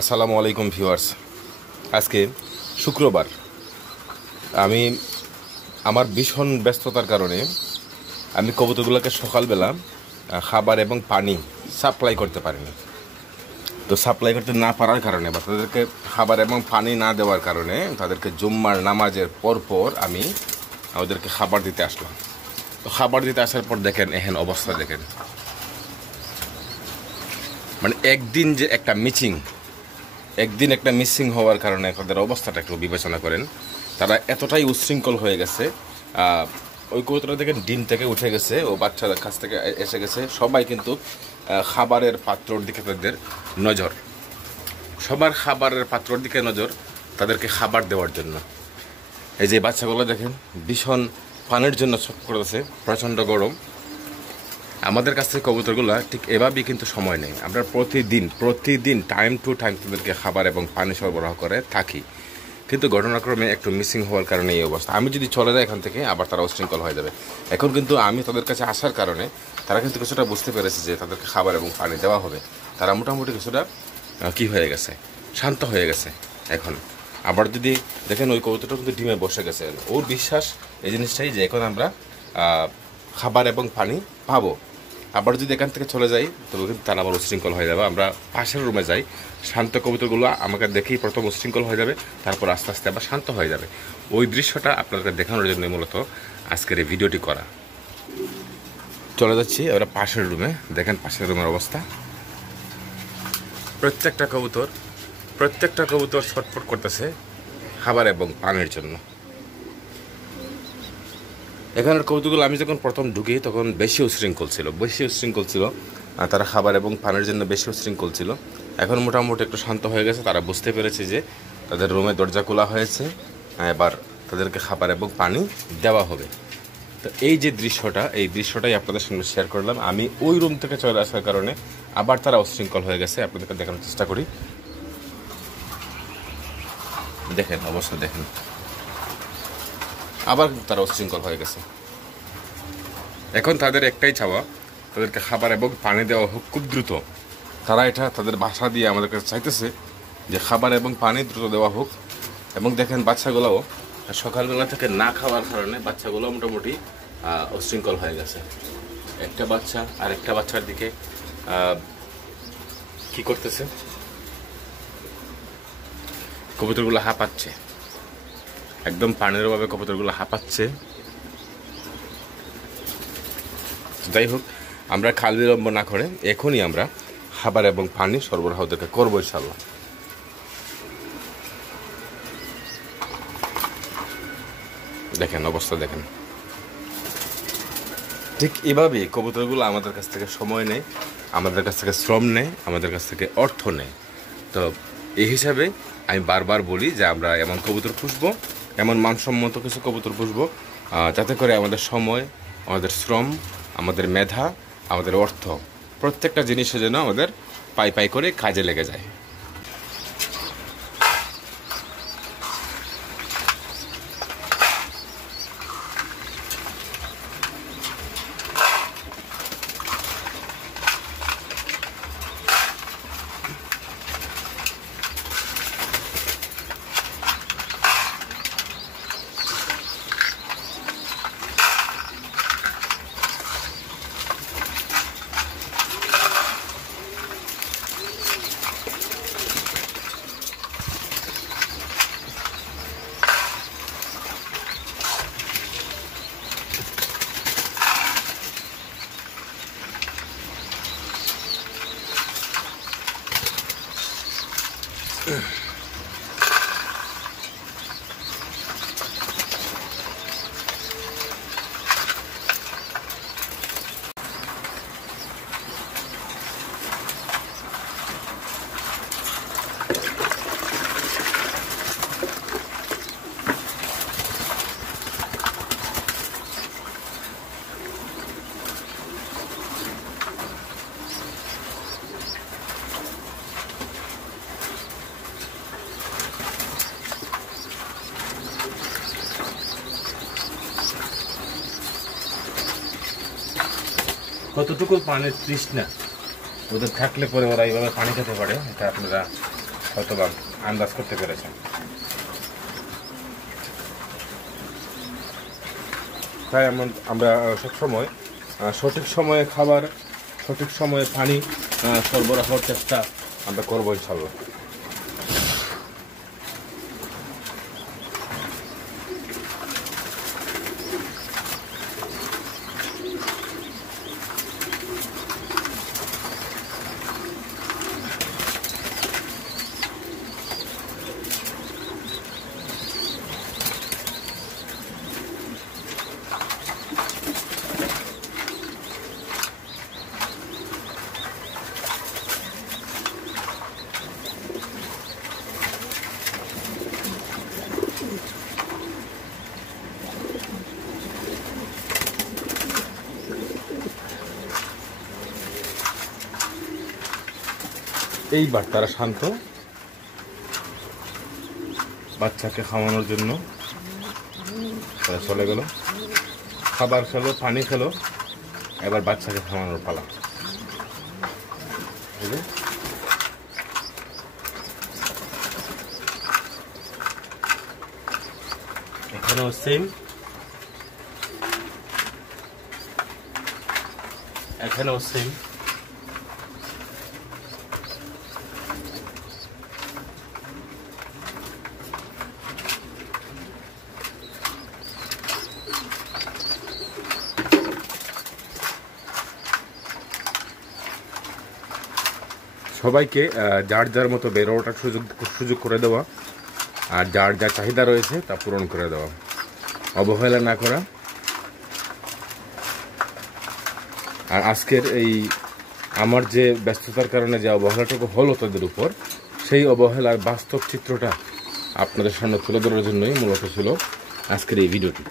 আসসালামু আলাইকুম ভিউয়ার্স। আজকে শুক্রবার। আমি আমার ভীষণ ব্যস্ততার কারণে আমি কবুতরগুলোকে সকালবেলা খাবার এবং পানি সাপ্লাই করতে পারিনি। তো সাপ্লাই করতে না পারার কারণে বা তাদেরকে খাবার এবং পানি না দেওয়ার কারণে তাদেরকে জুম্মার নামাজের পর আমি ওদেরকে খাবার দিতে আসলাম। তো খাবার দিতে আসার পর দেখেন এহেন অবস্থা দেখেন, মানে একদিন একটা মিসিং হওয়ার কারণে তাদের অবস্থাটা একটু বিবেচনা করেন। তারা এতটাই উচ্ছৃঙ্খল হয়ে গেছে। ওই কবুতরটা দেখেন ডিম থেকে উঠে গেছে, ও বাচ্চাদের কাছ থেকে এসে গেছে। সবাই কিন্তু খাবারের পাত্রর দিকে তাদের নজর, সবার খাবারের পাত্রর দিকে নজর, তাদেরকে খাবার দেওয়ার জন্য। এই যে বাচ্চাগুলো দেখেন ভীষণ পানির জন্য ছট করতেছে, প্রচণ্ড গরম। আমাদের কাছ থেকে কবুতরগুলো ঠিক এভাবেই কিন্তু সময় নেই। আমরা প্রতিদিন টাইম টু টাইম তাদেরকে খাবার এবং পানি সরবরাহ করে থাকি, কিন্তু ঘটনাক্রমে একটু মিসিং হওয়ার কারণে এই অবস্থা। আমি যদি চলে যাই এখান থেকে আবার তারা উচ্ছৃঙ্খল হয়ে যাবে। এখন কিন্তু আমি তাদের কাছে আসার কারণে তারা কিন্তু কিছুটা বুঝতে পেরেছে যে তাদেরকে খাবার এবং পানি দেওয়া হবে। তারা মোটামুটি কিছুটা হয়ে গেছে, শান্ত হয়ে গেছে। এখন আবার যদি দেখেন ওই কবুতরটা কিন্তু ডিমে বসে গেছে। ওর বিশ্বাস এই জিনিসটাই যে এখন আমরা খাবার এবং পানি পাবো। আবার যদি এখান থেকে চলে যাই তবে কিন্তু তারা আবার উচ্ছৃঙ্খল হয়ে যাবে। আমরা পাশের রুমে যাই, শান্ত কবুতরগুলো আমাকে দেখেই প্রথম উচ্ছৃঙ্খল হয়ে যাবে, তারপর আস্তে আস্তে আবার শান্ত হয়ে যাবে। ওই দৃশ্যটা আপনাদেরকে দেখানোর জন্য মূলত আজকের এই ভিডিওটি করা। চলে যাচ্ছি এবার পাশের রুমে। দেখেন পাশের রুমের অবস্থা। প্রত্যেকটা কবুতর ছটফট করতেছে খাবার এবং পানির জন্য। এখানের কবুতরগুলো আমি যখন প্রথম ঢুকি তখন বেশি উচ্ছৃঙ্খল ছিল। তারা খাবার এবং পানির জন্য বেশি উচ্ছৃঙ্খল ছিল। এখন মোটামুটি একটু শান্ত হয়ে গেছে। তারা বুঝতে পেরেছে যে তাদের রুমে দরজা খোলা হয়েছে, এবার তাদেরকে খাবার এবং পানি দেওয়া হবে। তো এই যে দৃশ্যটাই আপনাদের সঙ্গে শেয়ার করলাম। আমি ওই রুম থেকে চলে আসার কারণে আবার তারা উচ্ছৃঙ্খল হয়ে গেছে। আপনাদেরকে দেখানোর চেষ্টা করি। দেখেন অবস্থা দেখেন, আবার তারা উচ্ছৃঙ্খল হয়ে গেছে। এখন তাদের একটাই চাওয়া, তাদেরকে খাবার এবং পানি দেওয়া হোক খুব দ্রুত। তারা এটা তাদের ভাষা দিয়ে আমাদের কাছে চাইতেছে যে খাবার এবং পানি দ্রুত দেওয়া হোক। এবং দেখেন বাচ্চাগুলোও সকালবেলা থেকে না খাওয়ার কারণে বাচ্চাগুলো মোটামুটি উচ্ছৃঙ্খল হয়ে গেছে। একটা বাচ্চা আর একটা বাচ্চার দিকে কি করতেছে, কবুতরগুলো হাঁপাচ্ছে, একদম পানির অভাবে কবুতরগুলো হাঁপাচ্ছে। যাই হোক, আমরা খাল বিলম্ব না করে এখনই আমরা খাবার এবং পানি সরবরাহ ওদেরকে করবো ইনশাল্লাহ। দেখেন অবস্থা দেখেন। ঠিক এভাবেই কবুতরগুলো আমাদের কাছ থেকে সময় নেয়, আমাদের কাছ থেকে শ্রম নেয়, আমাদের কাছ থেকে অর্থ নেয়। তো এই হিসাবে আমি বারবার বলি যে আমরা এমন কবুতর পুষবো, এমন মানসম্মত কিছু কবুতর পুষবো যাতে করে আমাদের সময়, আমাদের শ্রম, আমাদের মেধা, আমাদের অর্থ প্রত্যেকটা জিনিসে যেন আমাদের পাই করে কাজে লেগে যায়। কতটুকু পানির তৃষ্ণা ওদের থাকলে পরে ওরা এইভাবে পানি খেতে পারে, এটা আপনারা হয়তোবা আন্দাজ করতে পেরেছেন। তাই আমরা সবসময় সঠিক সময়ে খাবার, সঠিক সময়ে পানি সরবরাহের চেষ্টা আমরা করবো ইনশাল্লাহ। এইবার তারা শান্ত, বাচ্চাকে খাওয়ানোর জন্য তারা চলে গেল। খাবার খেলো, পানি খেলো, এবার বাচ্চাকে খাওয়ানোর পালা। এখানেও সেম, এখানেও সেম। সবাইকে যার যার মতো বের ওঠার সুযোগ করে দেওয়া, আর যার যা চাহিদা রয়েছে তা পূরণ করে দেওয়া, অবহেলা না করা। আর আজকের এই আমার যে ব্যস্ততার কারণে যে অবহেলাটুকু হলো তাদের উপর, সেই অবহেলার বাস্তব চিত্রটা আপনাদের সামনে তুলে ধরার জন্যই মূলত ছিল আজকের এই ভিডিওটি।